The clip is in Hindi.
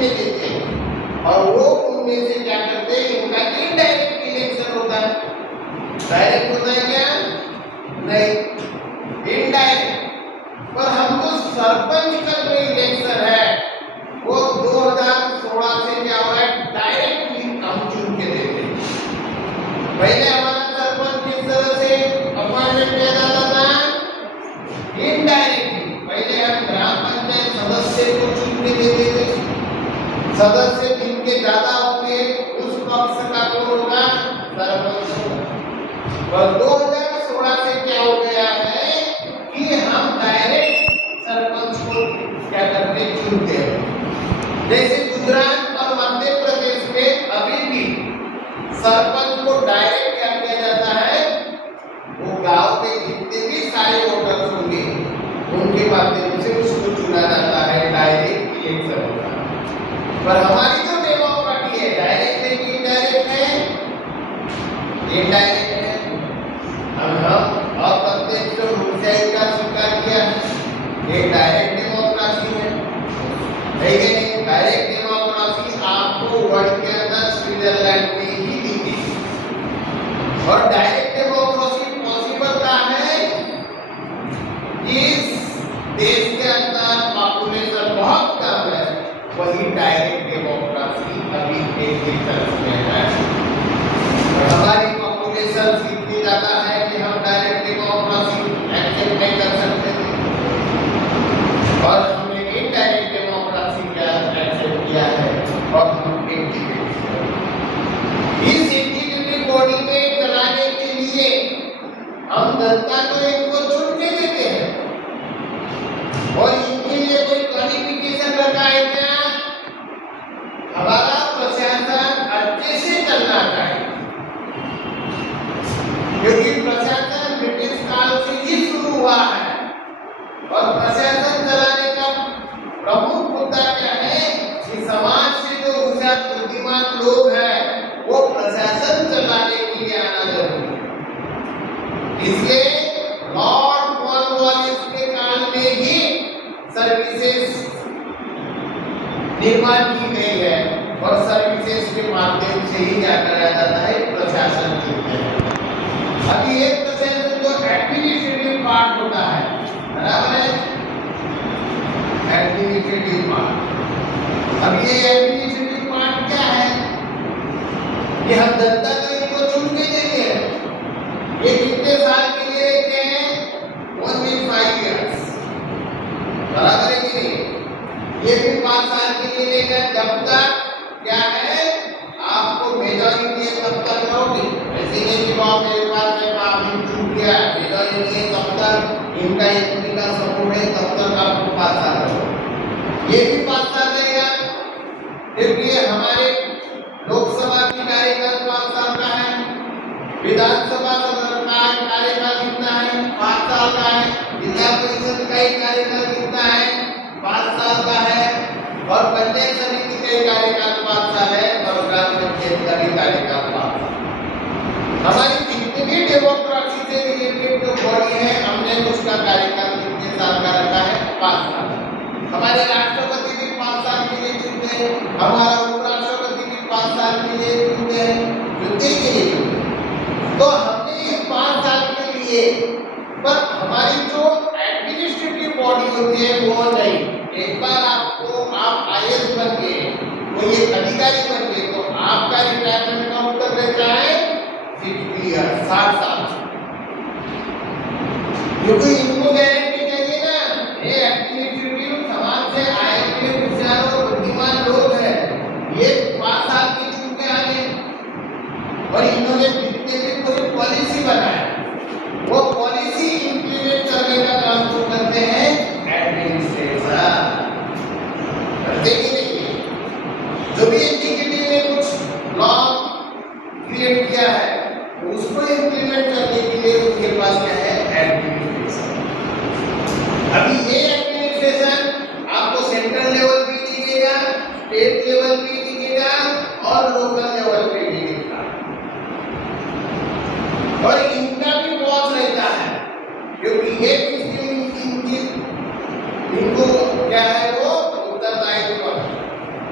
के देते हैं और वो उनमें से क्या करते हैं, इनका इनडायरेक्ट इलेक्शन होता है। डायरेक्ट होता है क्या? नहीं, इनडायरेक्ट। पर हमको सरपंच का जो इलेक्शन है वो 2016 से क्या हो रहा है, डायरेक्टली हम चुन के देते हैं। पहले हमारा सरपंच किस तरह से अपॉइंटमेंट किया जाता था? इनडायरेक्टली। पहले हम ग्राम पंचायत सदस्य को चुन के देते थे। सदस्य जिनके ज्यादा होंगे उस पक्ष का कौन होगा? सरपंच होगा। और 2016 से क्या हो गया है कि हम डायरेक्ट सरपंच को क्या करते हैं, चुनते हैं। जैसे गुजरात और मध्य प्रदेश में अभी भी सरपंच को डायरेक्ट क्या किया जाता है, वो गांव के जितने भी सारे वोटर्स होंगे उनके माध्यम से उसको चुना जाता है, डायरेक्ट इलेक्शन होता है। पर हमारी जो डेमोक्रेसी है डायरेक्ट है कि इनडायरेक्ट है? इनडायरेक्ट है। हम अप्रत्यक्ष रूप से इसका स्वीकार किया, ये डायरेक्ट डेमोक्रेसी है। लेकिन डायरेक्ट डेमोक्रेसी आपको वर्ल्ड के अंदर स्विट्जरलैंड में ही दिखी। और डायरेक्ट डेमोक्रेसी पॉसिबल कहाँ है? जिस देश के अंदर पॉपुलेशन बहुत कम है वही डायरेक्ट डेमोक्रेसी अभी के तरफ में है। हमारी पॉपुलेशन इतनी ज्यादा है कि हम डायरेक्ट डेमोक्रेसी एक्सेप्ट नहीं कर सकते थे और हमने इनडायरेक्ट डेमोक्रेसी का एक्सेप्ट किया है और हम इंटीग्रेट इस इंटीग्रेटेड बॉडी में चलाने के लिए हम जनता को इनको चुन के देते हैं और इनके लिए कोई क्वालिफिकेशन रखा है क्या? हमारा प्रशासन अच्छे से चलना चाहिए, क्योंकि प्रशासन ब्रिटिश काल से ही शुरू हुआ है और प्रशासन चलाने का प्रमुख मुद्दा क्या है कि समाज से जो होशियार बुद्धिमान लोग हैं वो प्रशासन चलाने के लिए आना जरूरी है। इसलिए लॉर्ड कॉर्नवालिस के काल में ही सर्विसेज निर्माण की गई है और सर्विसेज के माध्यम से ही क्या कराया जाता है, प्रशासन चुनते हैं। अभी एक प्रशासन जो एडमिनिस्ट्रेटिव पार्ट होता है, बराबर है, एडमिनिस्ट्रेटिव पार्ट। अब ये एडमिनिस्ट्रेटिव पार्ट क्या है कि हम जनता को इनको चुन के देते हैं। ये कितने साल के लिए देते हैं? ओनली 5 इयर्स, बराबर है कि नहीं? ये भी 5 साल के लिए लेगा, जब तक क्या है आपको मेजॉरिटी है तब तक रहोगे। ऐसे नहीं कि बाप मेरे पास है आप चुन गया, मेजॉरिटी है तब तक इनका एमपी का सपोर्ट है तब तक आपको 5 साल रहोगे। ये भी 5 साल रहेगा, क्योंकि हमारे लोकसभा की कार्यकाल 5 साल का है, विधानसभा का कार्यकाल कितना है? 5 साल का है, जिला परिषद का कार्यकाल कितना है? 5 साल का है और पंचायत समिति का कार्यकाल 5 साल है और ग्राम पंचायत का भी कार्यकाल 5 साल। हमारी जितनी भी डेमोक्रेसी से रिलेटेड जो बॉडी है हमने उसका कार्यकाल कितने साल का रखा है? 5 साल। हमारे राष्ट्रपति भी 5 साल के लिए चुनते हैं, हमारा उपराष्ट्रपति भी 5 साल के लिए चुनते हैं, चुनते के लिए चुनते हैं। तो हमने इस 5 साल के लिए, पर हमारी जो एडमिनिस्ट्रेटिव बॉडी होती है वो नहीं। एक बार आपको आप आईएएस बन गए, कोई एक अधिकारी बन गए तो आपका रिटायरमेंट कब तक रहता है? 60 इयर्स, 60 साल। क्योंकि